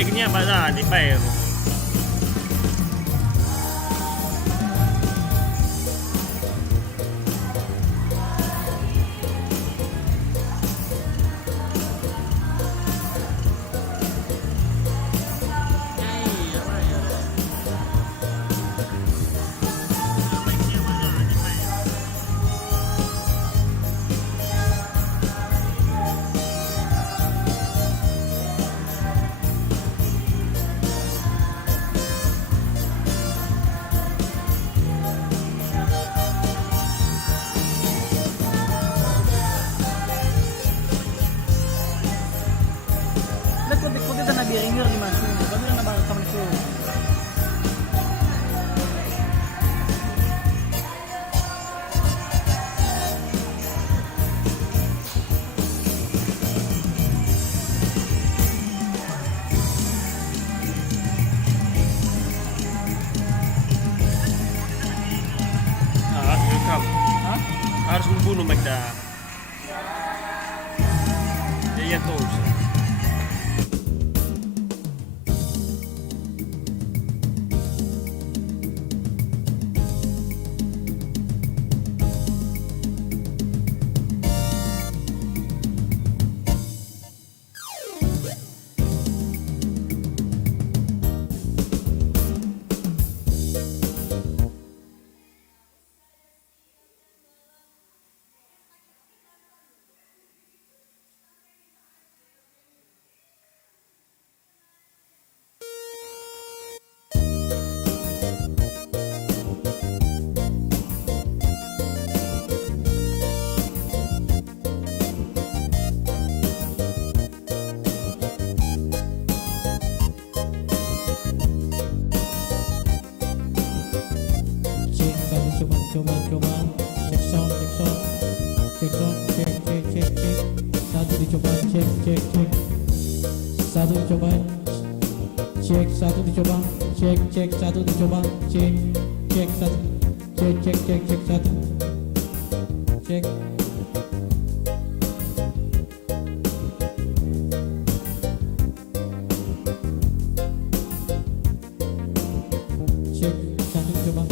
mic-nya Pak tadi, Pak. Kunti na nabiringer di mas. Kami na nabang kaman ko. Harus membunuh mereka. Dia yang tahu. Coba cek sound cek satu dicoba cek satu dicoba cek satu dicoba cek satu dicoba cek satu cek satu cek satu dicoba.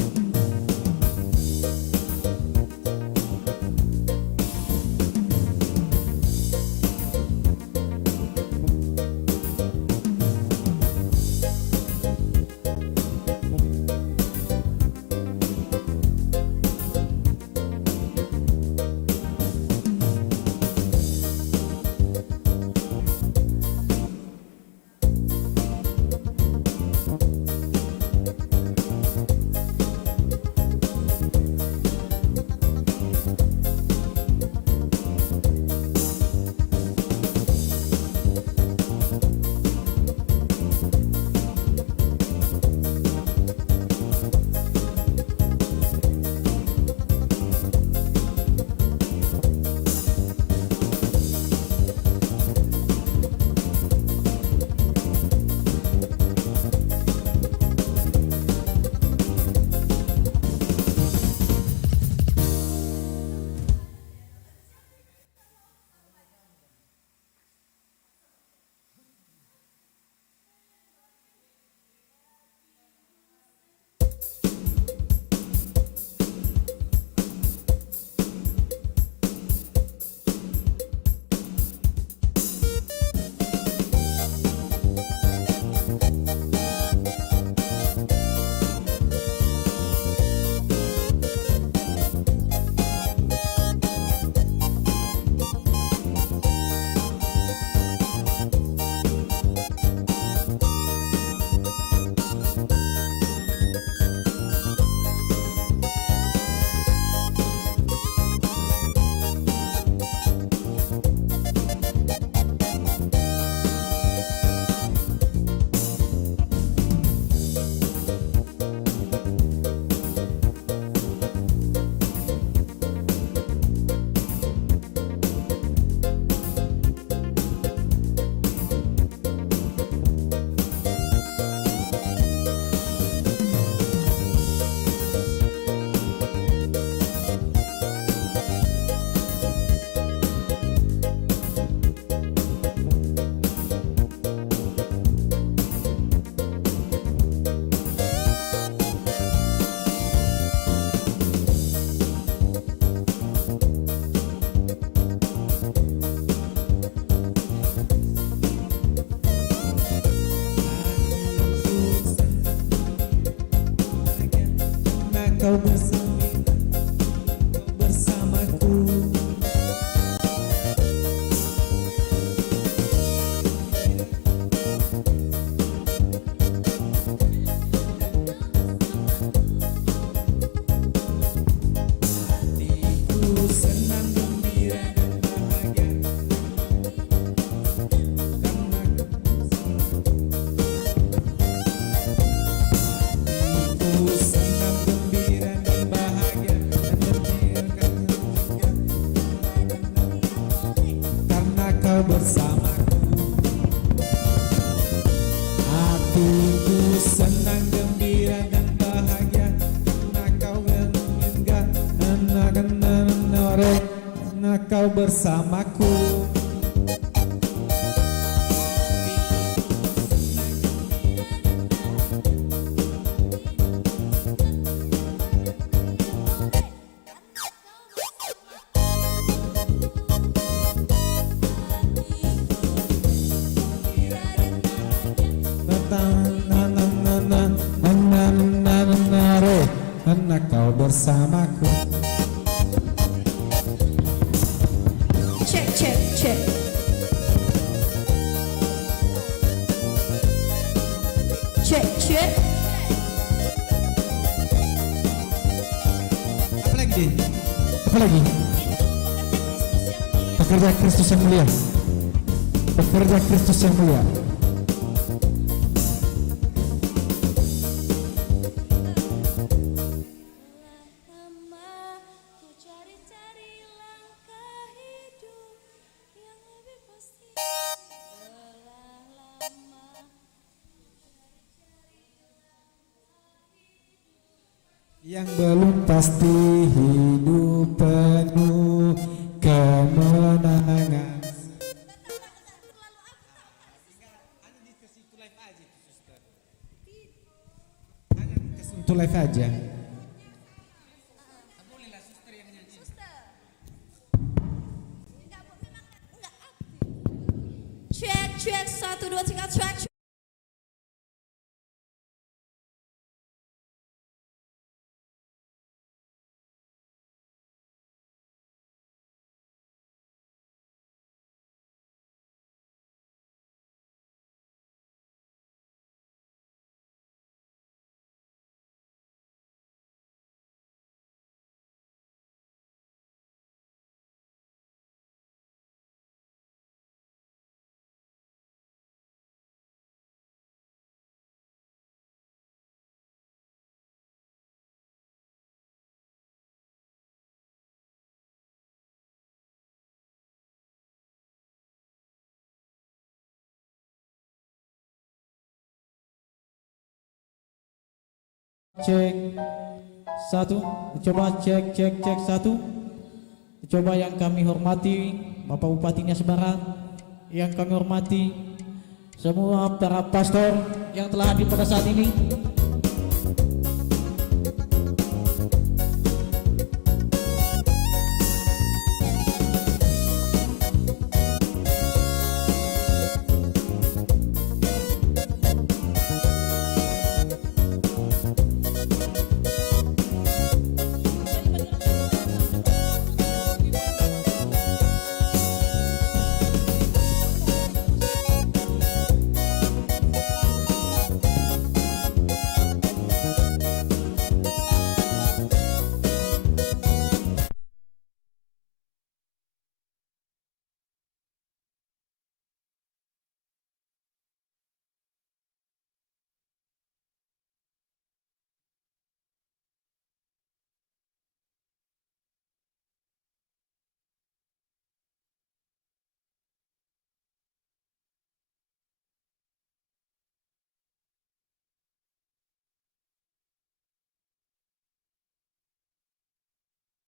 kau bersamaku. Hatiku senang gembira dan bahagia karena hatiku senang gembira dan bahagia karena kau bersamaku. Hatiku senang gembira dan bahagia karena kau mengingat karena kau bersamaku. Karena kau bersamaku. Cek cek cek. Cek cek. Apa lagi? Apa lagi? Pekerja Kristus yang mulia. Pekerja Kristus yang mulia. Lama ku cari-cari langkah hidup yang lebih pasti. Telah lama Yang belum pasti hidup penuh kemenangan. Untuk live aja. cek cek 1 2 3 cek. Cek satu, coba cek cek cek satu. Coba yang kami hormati Bapak Bupatinya Semarang, yang kami hormati semua para pastor yang telah hadir pada saat ini.